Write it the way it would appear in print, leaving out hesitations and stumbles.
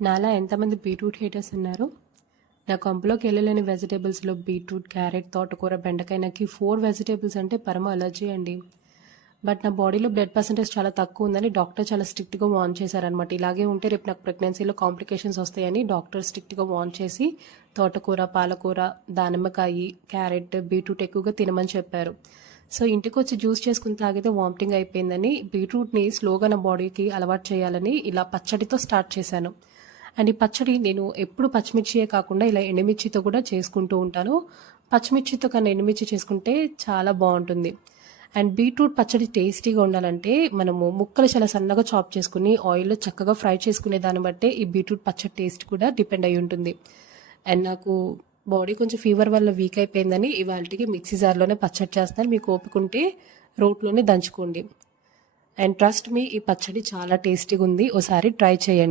నాలా ఎంతమంది beetroot haters ఉన్నారు? నా కొంపలోకి వెళ్ళలేని వెజిటేబుల్స్లో బీట్రూట్, క్యారెట్, తోటకూర, బెండకాయ నాకు 4 వెజిటేబుల్స్ అంటే పరమ అలర్జీ అండి. బట్ నా బాడీలో బ్లడ్ పర్సంటేజ్ చాలా తక్కువ ఉందని డాక్టర్ చాలా స్ట్రిక్ట్గా వార్న్ చేశారనమాట. ఇలాగే ఉంటే రేపు నాకు ప్రెగ్నెన్సీలో కాంప్లికేషన్స్ వస్తాయని డాక్టర్ స్ట్రిక్ట్గా వార్న్ చేసి తోటకూర, పాలకూర, దానిమ్మకాయ, క్యారెట్, బీట్రూట్ ఎక్కువగా తినమని చెప్పారు. సో ఇంటికి వచ్చి జ్యూస్ చేసుకుని తాగితే వామిటింగ్ అయిపోయిందని బీట్రూట్ని స్లోగా నా బాడీకి అలవాటు చేయాలని ఇలా పచ్చడితో స్టార్ట్ చేశాను. అండ్ ఈ పచ్చడి నేను ఎప్పుడు పచ్చిమిర్చియే కాకుండా ఇలా ఎండుమిర్చితో కూడా చేసుకుంటూ ఉంటాను. పచ్చిమిర్చితో కన్నా ఎండుమిర్చి చేసుకుంటే చాలా బాగుంటుంది. అండ్ బీట్రూట్ పచ్చడి టేస్టీగా ఉండాలంటే మనము ముక్కలు చాలా సన్నగా చాప్ చేసుకుని ఆయిల్లో చక్కగా ఫ్రై చేసుకునే దాన్ని బట్టే ఈ బీట్రూట్ పచ్చడి టేస్ట్ కూడా డిపెండ్ అయి ఉంటుంది. అండ్ నాకు బాడీ కొంచెం ఫీవర్ వల్ల వీక్ అయిపోయిందని ఇవాళకి మిక్సీ జార్లోనే పచ్చడి చేస్తాను. మీకు ఓపికంటే రోట్లోనే దంచుకోండి. అండ్ ట్రస్ట్ మీ, ఈ పచ్చడి చాలా టేస్టీగా ఉంది. ఒకసారి ట్రై చేయండి.